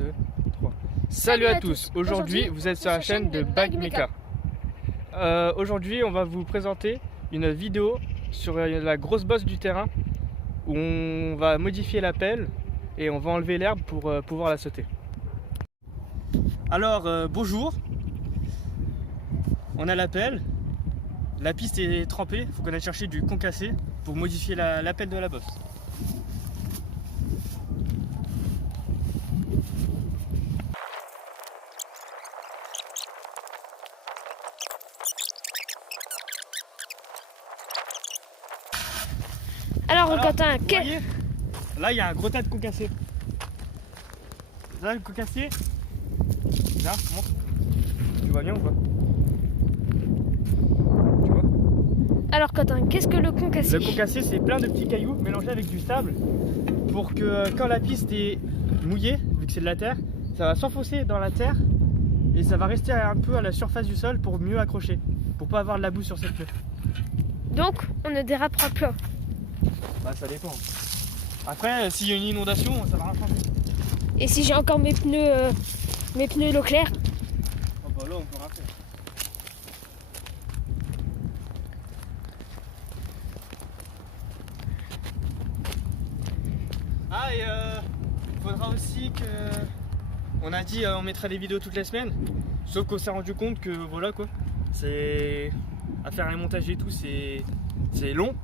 2, 3. Salut à tous. Aujourd'hui, vous êtes sur la chaîne de Bike Mecha. Aujourd'hui, on va vous présenter une vidéo sur la grosse bosse du terrain où on va modifier la pelle et on va enlever l'herbe pour pouvoir la sauter. Alors, bonjour. On a la pelle. La piste est trempée. Il faut qu'on aille chercher du concassé pour modifier la pelle de la bosse. Alors Quentin, vous voyez, là il y a un gros tas de concassé. Là le concassé, là, montre. Tu vois bien ou pas? Tu vois? alors Quentin, qu'est-ce que le concassé? Le concassé, c'est plein de petits cailloux mélangés avec du sable pour que quand la piste est mouillée, vu que c'est de la terre, ça va s'enfoncer dans la terre et ça va rester un peu à la surface du sol pour mieux accrocher, pour pas avoir de la boue sur ses pneus. Donc on ne dérapera plus. Bah ça dépend. Après, s'il y a une inondation, ça va rien changer. Et si j'ai encore mes pneus Leclerc? Oh bah là on peut rien faire. Ah et faudra aussi que... On a dit on mettra des vidéos toutes les semaines. Sauf qu'on s'est rendu compte que voilà quoi. C'est... À faire les montages et tout c'est long.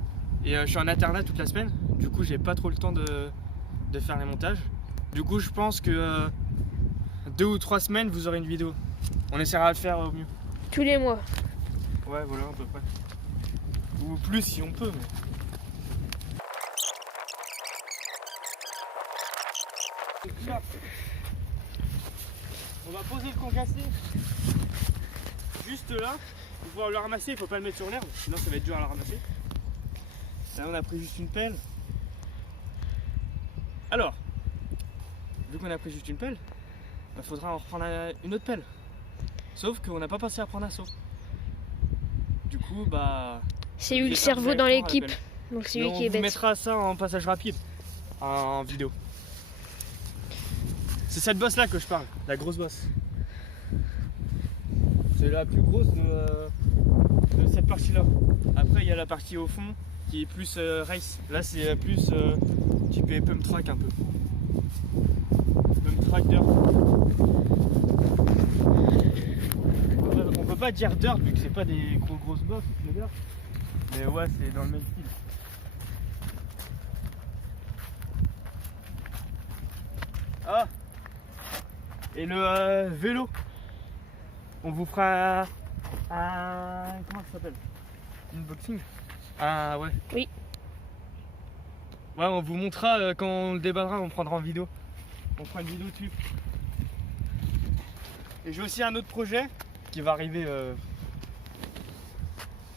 Et je suis en internat toute la semaine. Du coup j'ai pas trop le temps de faire les montages. Du coup je pense que 2 ou 3 semaines vous aurez une vidéo. On essaiera de le faire au mieux. Tous les mois. Ouais voilà à peu près. Ou plus si on peut. Mais... On va poser le concassé juste là pour pouvoir le ramasser. Il faut pas le mettre sur l'herbe, sinon ça va être dur à le ramasser. Là on a pris juste une pelle. Alors, vu qu'on a pris juste une pelle, il faudra en reprendre une autre pelle. Sauf qu'on n'a pas pensé à prendre un seau. Du coup bah... C'est lui le cerveau dans l'équipe. Donc c'est lui qui est bête. bête. On mettra ça en passage rapide, en vidéo. C'est cette bosse là que je parle, la grosse bosse. C'est la plus grosse de cette partie là. Après il y a la partie au fond qui est plus race. Là c'est plus type pump track un peu. Pump track dirt. On peut pas dire dirt vu que c'est pas des grosses bosses le dirt. Mais ouais c'est dans le même style. Ah! Et le vélo, on vous fera un... Comment ça s'appelle? Unboxing? Ah ouais. Oui. Ouais, on vous montrera quand on le déballera, on prendra en vidéo. On fera une vidéo dessus. Et j'ai aussi un autre projet qui va arriver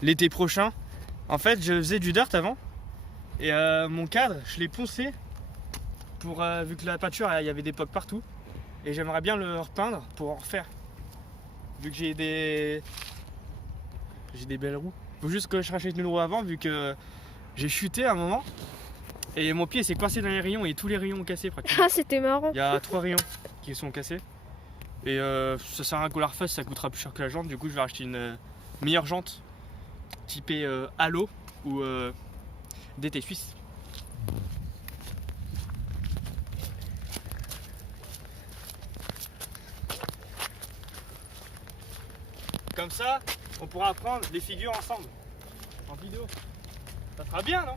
l'été prochain. En fait, je faisais du dirt avant. Et mon cadre, je l'ai poncé. Pour, vu que la peinture, il y avait des pocs partout. Et j'aimerais bien le repeindre pour en refaire. Vu que j'ai des belles roues. Faut juste que je rachète une roue avant vu que j'ai chuté à un moment. Et mon pied s'est coincé dans les rayons et tous les rayons ont cassé pratiquement. Ah c'était marrant. Il y a 3 rayons qui sont cassés. Et ça sert à rien qu'on la refasse, ça coûtera plus cher que la jante. Du coup je vais acheter une meilleure jante typée Halo ou DT Suisse. Comme ça, on pourra prendre les figures ensemble, en vidéo. Ça sera bien, non?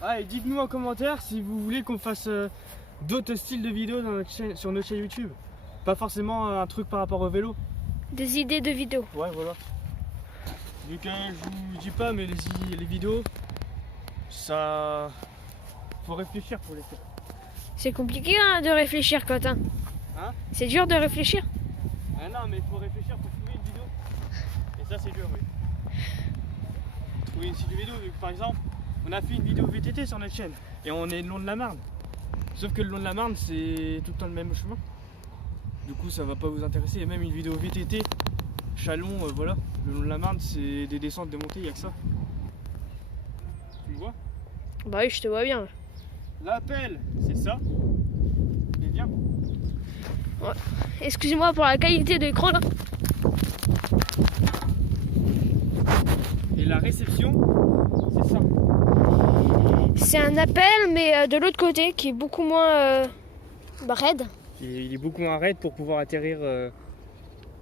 Ah, et dites-nous en commentaire si vous voulez qu'on fasse d'autres styles de vidéos dans notre chaîne, sur notre chaîne YouTube. Pas forcément un truc par rapport au vélo. Des idées de vidéos. Ouais, voilà. Vu que je vous dis pas, mais les vidéos, ça... Faut réfléchir pour les faire. C'est compliqué hein, de réfléchir Quentin. Hein? C'est dur de réfléchir. Ah non, mais il faut réfléchir pour trouver une vidéo. Et ça, c'est dur, oui. Trouver une style de vidéo, vu que par exemple, on a fait une vidéo VTT sur notre chaîne. Et on est le long de la Marne. Sauf que le long de la Marne, c'est tout le temps le même chemin. Du coup, ça va pas vous intéresser. Et même une vidéo VTT, Chalon, voilà, le long de la Marne, c'est des descentes, des montées, il n'y a que ça. Tu me vois? Bah oui, je te vois bien. L'appel, c'est ça. Et bien. Excusez-moi pour la qualité de l'écran là. Et la réception, c'est ça. C'est un appel, mais de l'autre côté, qui est beaucoup moins raide. Et il est beaucoup moins raide pour pouvoir atterrir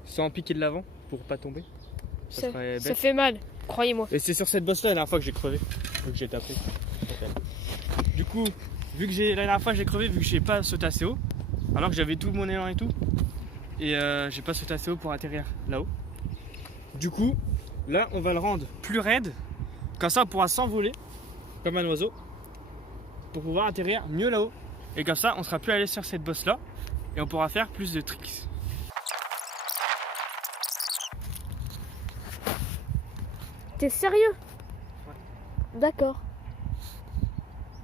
sans piquer de l'avant, pour pas tomber. Ça serait Ça bête. fait mal, croyez-moi. Et c'est sur cette bosse là la dernière fois que j'ai crevé, donc j'ai tapé. Du coup, vu que la dernière fois j'ai crevé, vu que j'ai pas sauté assez haut, alors que j'avais tout mon élan et tout, et j'ai pas sauté assez haut pour atterrir là-haut. Du coup, là on va le rendre plus raide, comme ça on pourra s'envoler comme un oiseau pour pouvoir atterrir mieux là-haut. Et comme ça on sera plus allé sur cette bosse là et on pourra faire plus de tricks. T'es sérieux? Ouais. D'accord.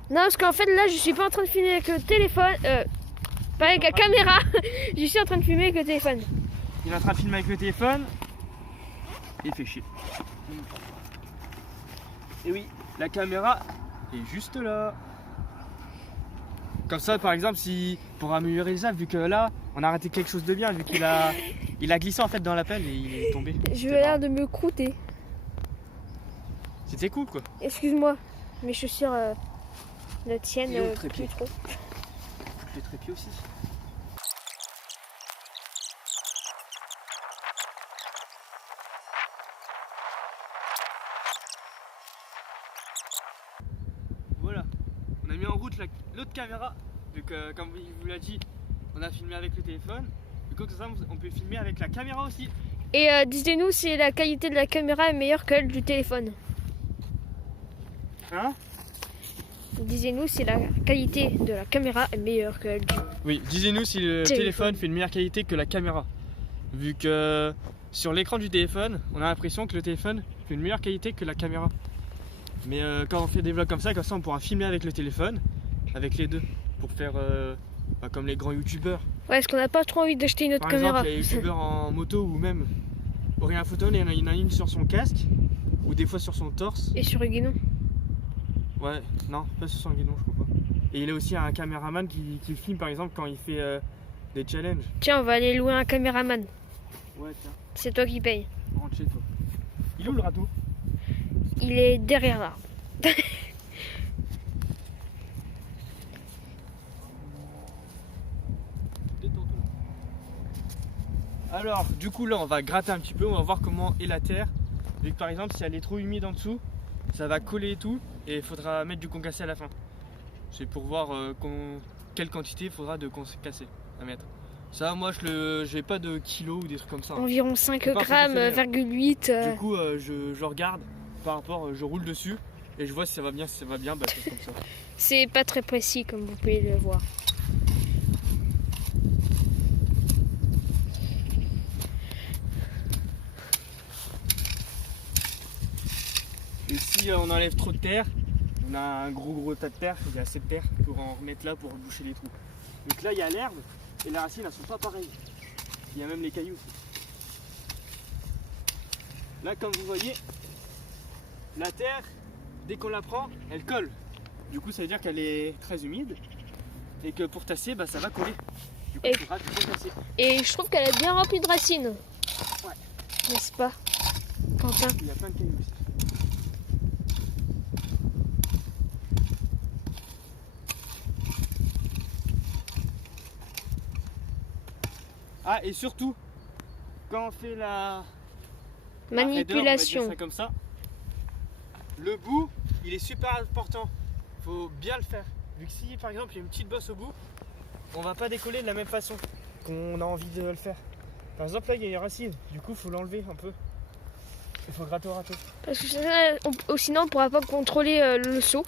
Non, parce qu'en fait, là, je suis pas en train de filmer avec le téléphone. Pas avec la caméra. Je suis en train de filmer avec le téléphone. Il est en train de filmer avec le téléphone. Il fait chier. Et oui, la caméra est juste là. Comme ça, par exemple, si pour améliorer ça, vu que là, on a raté quelque chose de bien, vu qu'il a, il a glissé en fait dans l'appel et il est tombé. Je veux l'air de me croûter. C'était cool quoi. Excuse-moi, mes chaussures ne tiennent Et au plus trépied. trop. Les trépieds aussi. Voilà, on a mis en route l'autre caméra, vu que comme il vous l'a dit, on a filmé avec le téléphone. Du coup, comme ça, on peut filmer avec la caméra aussi. Et dites-nous si la qualité de la caméra est meilleure que celle du téléphone. Hein? Disez-nous si la qualité de la caméra est meilleure que celle du... Oui, disez-nous si le téléphone fait une meilleure qualité que la caméra. Vu que sur l'écran du téléphone, on a l'impression que le téléphone fait une meilleure qualité que la caméra. Mais quand on fait des vlogs comme ça, on pourra filmer avec le téléphone, avec les deux, pour faire comme les grands youtubeurs. Ouais, parce qu'on n'a pas trop envie d'acheter une autre Par caméra. exemple, les youtubeurs en moto ou même pour rien photo, il y en a une sur son casque ou des fois sur son torse. Et sur le guidon. Ouais, non, pas sur son guidon, je crois pas. Et il a aussi un caméraman qui filme par exemple quand il fait des challenges. Tiens, on va aller louer un caméraman. Ouais, tiens, C'est toi qui payes. rentre chez toi. Il est où le râteau? Il est derrière là. Détends-toi. Alors, du coup, là, on va gratter un petit peu, on va voir comment est la terre. Vu que par exemple, si elle est trop humide en dessous, ça va coller et tout, et il faudra mettre du concassé à la fin. C'est pour voir quelle quantité il faudra de concassé à mettre. Ça, moi, je n'ai pas de kilos ou des trucs comme ça. Environ 5 C'est pas grammes, professionnel. 8. Du coup, je regarde par rapport, je roule dessus et je vois si ça va bien, bah, c'est comme ça. C'est pas très précis comme vous pouvez le voir. Et si on enlève trop de terre, on a un gros tas de terre, il y a assez de terre pour en remettre là pour boucher les trous. Donc là, il y a l'herbe et les racines, elles sont pas pareilles. Il y a même les cailloux. Là, comme vous voyez, la terre, dès qu'on la prend, elle colle. Du coup, ça veut dire qu'elle est très humide et que pour tasser, bah, ça va coller. Du coup, Et- il faudra tout tasser. Et je trouve qu'elle est bien remplie de racines. Ouais. N'est-ce pas, Quentin? Il y a plein de cailloux aussi. Ah, et surtout, quand on fait la raideur, on va Manipulation. dire ça comme ça, le bout, il est super important. Faut bien le faire. Vu que si par exemple il y a une petite bosse au bout, on va pas décoller de la même façon qu'on a envie de le faire. Par exemple là il y a une racine, du coup faut l'enlever un peu. Il faut gratter au râteau. Parce que sinon on pourra pas contrôler le saut.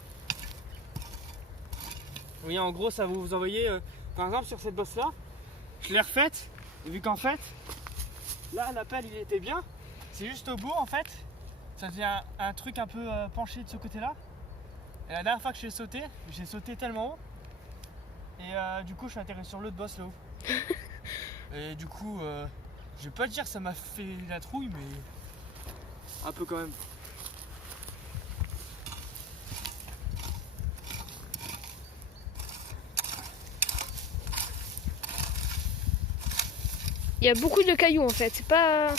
Oui, en gros ça va vous envoyer, par exemple sur cette bosse là, je l'ai refaite, et vu qu'en fait, là la pelle il était bien, c'est juste au bout en fait, ça faisait un truc un peu penché de ce côté là. Et la dernière fois que j'ai sauté tellement haut, et du coup je suis atterri sur l'autre bosse là-haut. Et du coup, Je vais pas dire ça m'a fait la trouille, mais un peu quand même. Il y a beaucoup de cailloux en fait. C'est pas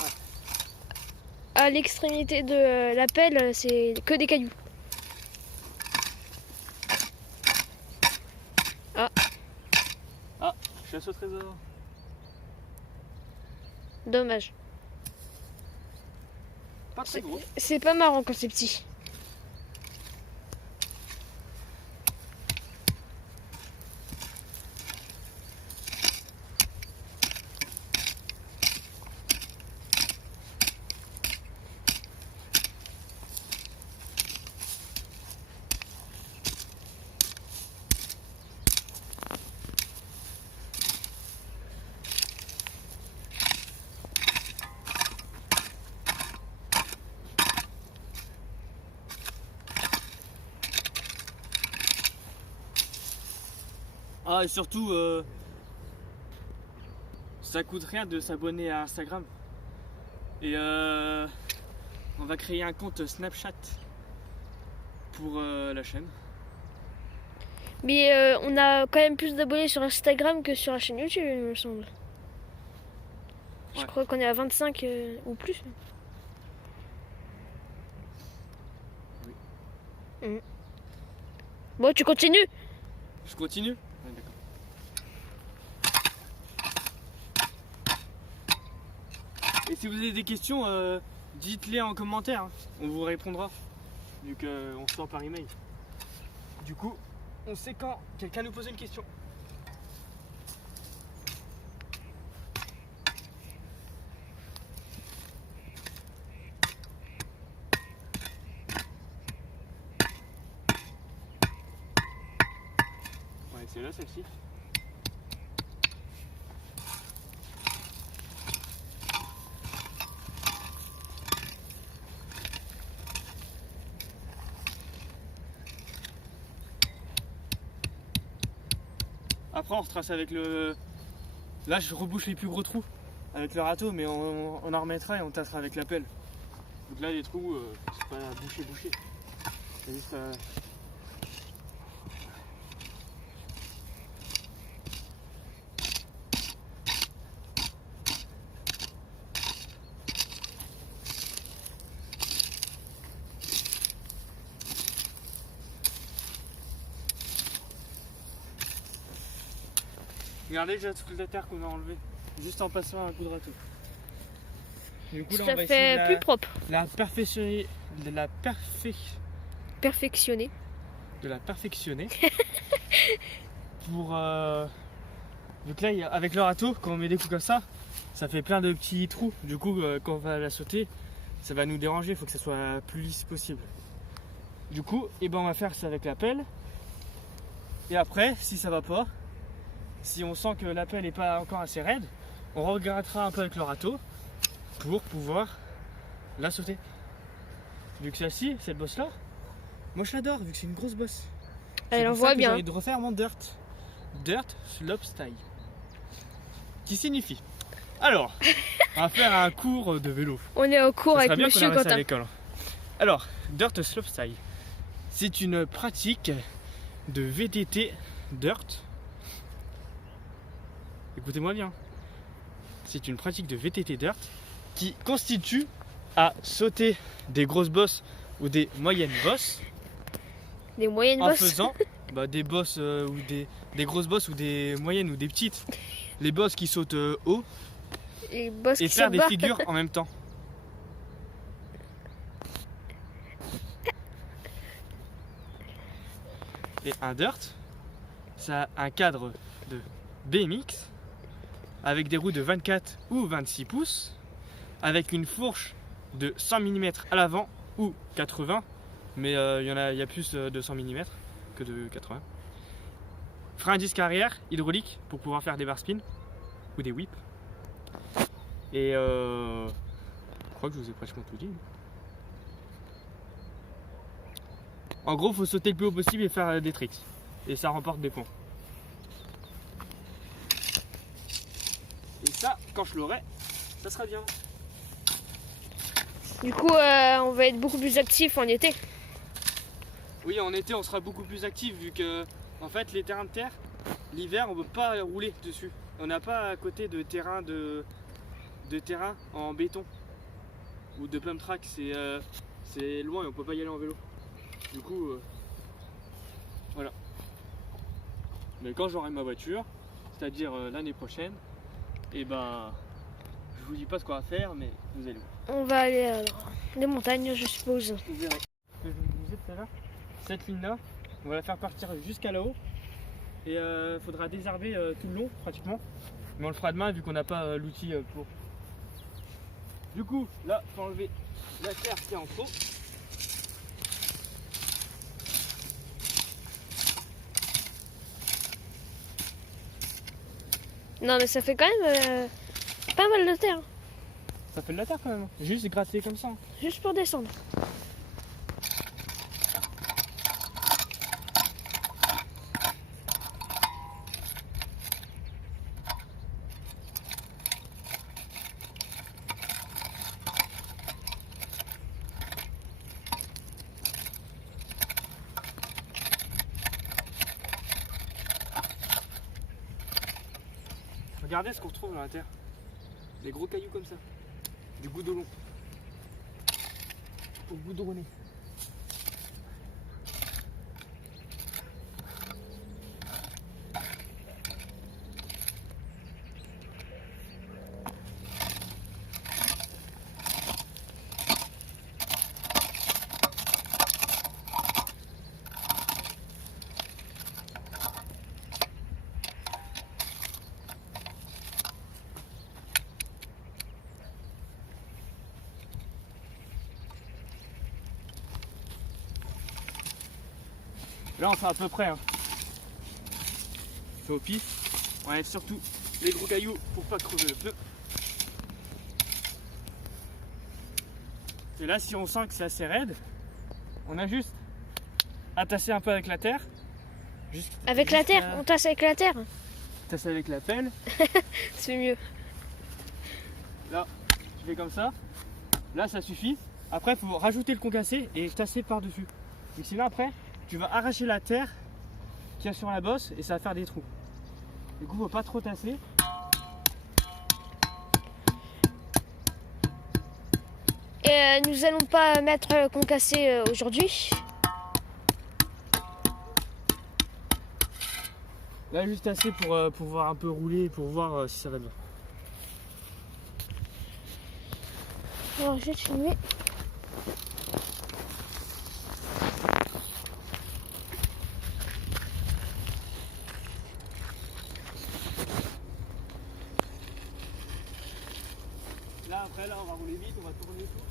à l'extrémité de la pelle, c'est que des cailloux. Ah, chasse au trésor. Dommage. Pas très gros. C'est pas marrant quand c'est petit. Ah, et surtout, ça coûte rien de s'abonner à Instagram. Et on va créer un compte Snapchat pour la chaîne. Mais on a quand même plus d'abonnés sur Instagram que sur la chaîne YouTube, il me semble. Je Ouais. crois qu'on est à 25 ou plus. Oui. Mhm. Bon, tu continues. Je continue? Ouais, d'accord. Et si vous avez des questions, dites-les en commentaire, hein. On vous répondra, vu qu'on se sort par email. Du coup, on sait quand quelqu'un nous pose une question. Ouais, c'est là celle-ci. Après on retrace avec le... Là je rebouche les plus gros trous avec le râteau, mais on en remettra et on tassera avec la pelle. Donc là les trous, c'est pas bouché. C'est juste... Regardez déjà toute la terre qu'on a enlevée, juste en passant un coup de râteau. Du coup, là, on Ça va essayer fait plus propre. perfectionner. Perfectionné. De la perfectionner. Pour... Donc là, avec le râteau, quand on met des coups comme ça fait plein de petits trous. Du coup, quand on va la sauter, ça va nous déranger, il faut que ça soit plus lisse possible. Du coup, on va faire ça avec la pelle. Et après, si ça va pas, si on sent que la pelle n'est pas encore assez raide, on regardera un peu avec le râteau pour pouvoir la sauter. Vu que celle-ci, cette bosse là, moi je l'adore vu que c'est une grosse bosse. Elle C'est en pour ça voit que j'ai bien. envie de refaire mon dirt. Dirt slopestyle. Qui signifie. Alors, on va faire un cours de vélo. On est au cours Ça avec serait bien Monsieur qu'on ait ça à Quentin. l'école. Alors, dirt slopestyle, c'est une pratique de VTT dirt. Écoutez-moi bien. C'est une pratique de VTT dirt qui constitue à sauter des grosses bosses ou des moyennes bosses Des moyennes en bosses. faisant des bosses ou des grosses bosses ou des moyennes ou des petites. Les bosses qui sautent haut Les bosses et qui faire sont des bas. figures en même temps. Et un dirt, ça a un cadre de BMX avec des roues de 24 ou 26 pouces, avec une fourche de 100 mm à l'avant ou 80, mais il y a plus de 100 mm que de 80. Frein à disque arrière, hydraulique pour pouvoir faire des bar spin ou des whips. Et je crois que je vous ai pratiquement tout dit. En gros, faut sauter le plus haut possible et faire des tricks. Et ça remporte des points. Et ça, quand je l'aurai, ça sera bien. Du coup, on va être beaucoup plus actifs en été. Oui, en été, on sera beaucoup plus actif vu que, en fait, les terrains de terre, l'hiver, on ne peut pas rouler dessus. On n'a pas à côté de terrain terrain en béton ou de pump track. C'est loin et on peut pas y aller en vélo. Du coup, voilà. Mais quand j'aurai ma voiture, c'est-à-dire l'année prochaine, et ben, je vous dis pas ce qu'on va faire, mais vous allez voir. On va aller dans les montagnes, je suppose. Vous verrez. Ce que je vous disais tout à l'heure, cette ligne-là, on va la faire partir jusqu'à là-haut. Et il faudra désherber tout le long, pratiquement. Mais on le fera demain vu qu'on n'a pas l'outil pour. Du coup, là, il faut enlever la terre qui est en trop. Non, mais ça fait quand même pas mal de terre. Ça fait de la terre quand même. Juste gratter comme ça. Juste pour descendre. Regardez ce qu'on retrouve dans la terre. Des gros cailloux comme ça. Du goudron. Pour goudronner. Là on fait à peu près. Hein. On fait au pif. On enlève surtout les gros cailloux pour pas crever le feu. Et là si on sent que c'est assez raide, on a juste à tasser un peu avec la terre. Avec la terre, on tasse avec la terre. Tasser avec la pelle. C'est mieux. Là, tu fais comme ça. Là ça suffit. Après il faut rajouter le concassé et tasser par-dessus. Et sinon après, tu vas arracher la terre qu'il y a sur la bosse et ça va faire des trous. Du coup, faut pas trop tasser. Et nous allons pas mettre le concassé aujourd'hui. Là, juste assez pour pouvoir un peu rouler et pour voir si ça va bien. Alors, je vais te filmer. Là, après, là, on va rouler vite, on va tourner tout.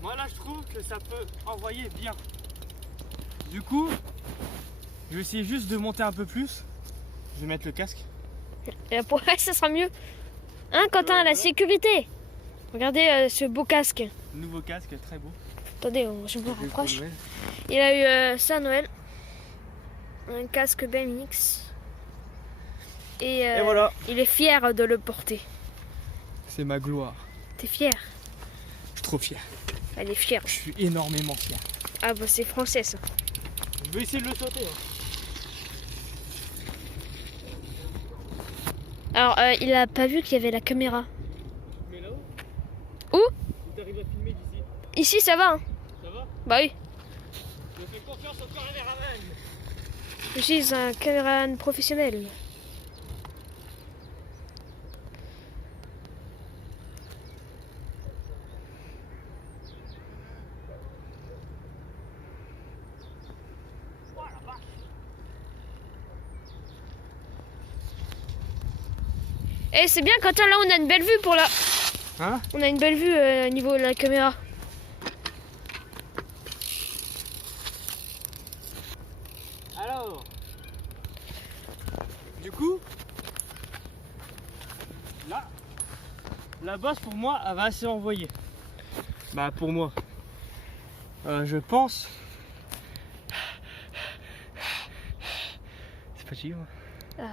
Moi, là, je trouve que ça peut envoyer bien. Du coup, je vais essayer juste de monter un peu plus. Je vais mettre le casque. Et après, ça sera mieux. Hein, Quentin, la sécurité. Regardez ce beau casque. Nouveau casque, très beau. Attendez, je me rapproche. Il a eu ça à Noël. Un casque BMX. Et voilà. Il est fier de le porter. C'est ma gloire. T'es fier? Je suis trop fier. Elle est fière. Je suis énormément fier. Ah bah c'est français ça. Je vais essayer de le sauter. Hein. Alors, il a pas vu qu'il y avait la caméra. Mais là-haut? Où? Tu arrives à filmer d'ici? Ici, ça va. Hein. Ça va? Bah oui. Je fais confiance au caméraman. Je suis un caméraman professionnel. Eh, c'est bien, Quentin, là on a une belle vue pour là. Hein? On a une belle vue au niveau de la caméra. Alors, du coup, là, la bosse pour moi, elle va assez envoyer. Bah pour moi, je pense fatigué. Moi.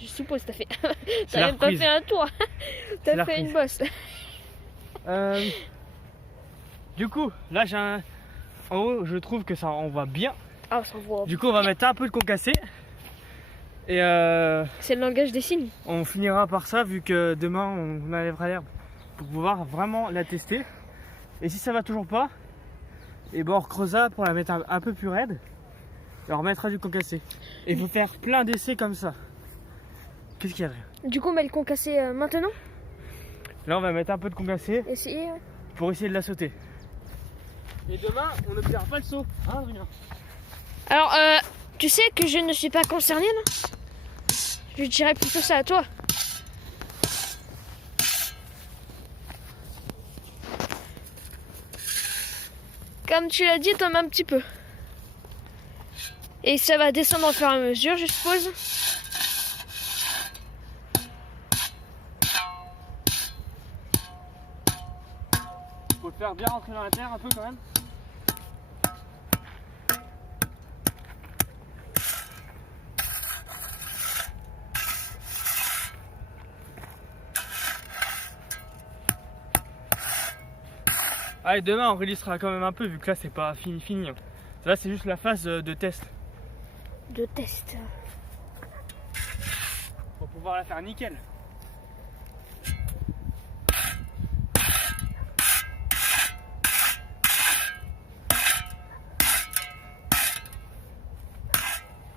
Je suppose, t'as fait. C'est T'as la même pas reprise. fait un tour. C'est la T'as fait une reprise. bosse. Du coup, là j'ai un. En haut, je trouve que ça on voit bien. Ah, on s'en voit. Du coup, on va mettre un peu de concassé. Et C'est le langage des signes. on finira par ça vu que demain on enlèvera l'herbe pour pouvoir vraiment la tester. Et si ça va toujours pas, et ben on recreusera pour la mettre un peu plus raide et on remettra du concassé. Et il faut faire plein d'essais comme ça. Qu'est-ce qu'il y a là? Du coup, on va le concasser maintenant. Là, on va mettre un peu de concassé Essayer. pour essayer de la sauter. Et demain, on n'obtiendra pas le saut, hein, Adrien? Alors, tu sais que je ne suis pas concerné là. Je dirais plutôt ça à toi. Comme tu l'as dit, t'en as un petit peu. Et ça va descendre au fur et à mesure, je suppose. Faut le faire bien rentrer dans la terre un peu quand même. Allez, demain on réalisera quand même un peu vu que là c'est pas fini. Là c'est juste la phase de test De test. pour pouvoir la faire nickel.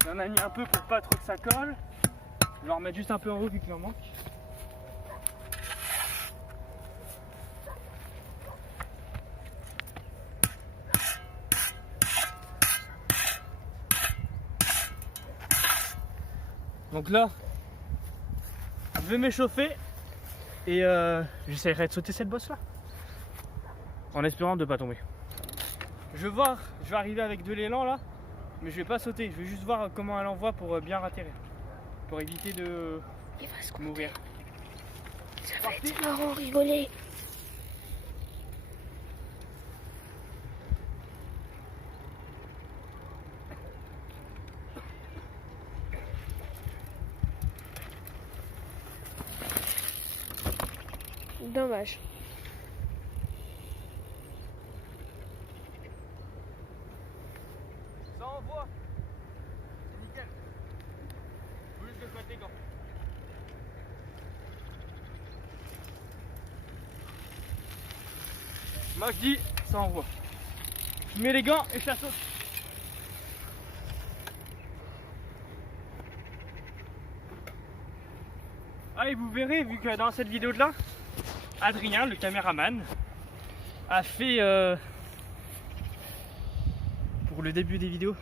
On a mis un peu pour pas trop que ça colle. Je vais en remettre juste un peu en haut vu qu'il en manque. Donc là, je vais m'échauffer et j'essaierai de sauter cette bosse là. En espérant de ne pas tomber. Je vais arriver avec de l'élan là, mais je vais pas sauter. Je vais juste voir comment elle envoie pour bien atterrir. Pour éviter de Il va se mourir. Ça va être marrant, rigoler. Dommage. Ça envoie. C'est nickel. Faut juste que je mette les gants. Moi je dis, ça envoie. Je mets les gants et je la saute. Ah, et vous verrez, vu que dans cette vidéo là, Adrien, le caméraman, a fait pour le début des vidéos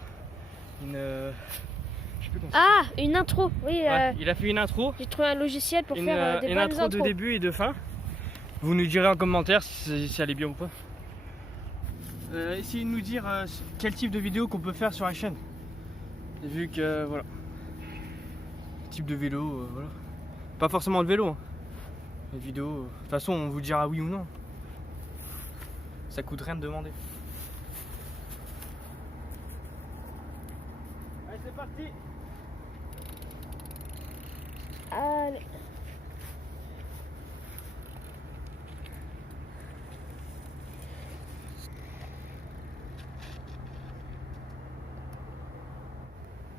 une. Je sais plus comment ça Ah, une intro. Oui, s'appelle. Ouais, il a fait une intro, j'ai trouvé un logiciel pour une, faire des une bonnes intro intros. de début et de fin. Vous nous direz en commentaire si elle est bien ou pas. Essayez de nous dire quel type de vidéo qu'on peut faire sur la chaîne. Vu que voilà. Type de vélo, voilà. Pas forcément de vélo. Hein. Les vidéos, de toute façon on vous dira oui ou non. Ça coûte rien de demander. Allez, c'est parti. Allez.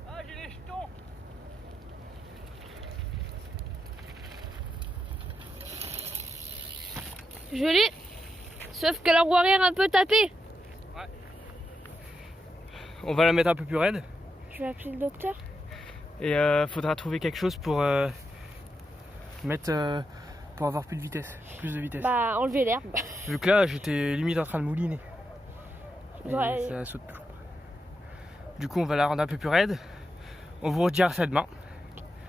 Ah, j'ai les jetons. Joli. Sauf que la roue arrière est un peu tapée. On va la mettre un peu plus raide. Je vais appeler le docteur. Et faudra trouver quelque chose pour mettre pour avoir plus de vitesse. Bah, enlever l'herbe. Vu que là j'étais limite en train de mouliner. Et Ouais. ça saute toujours pas. Du coup on va la rendre un peu plus raide. On vous redira ça demain.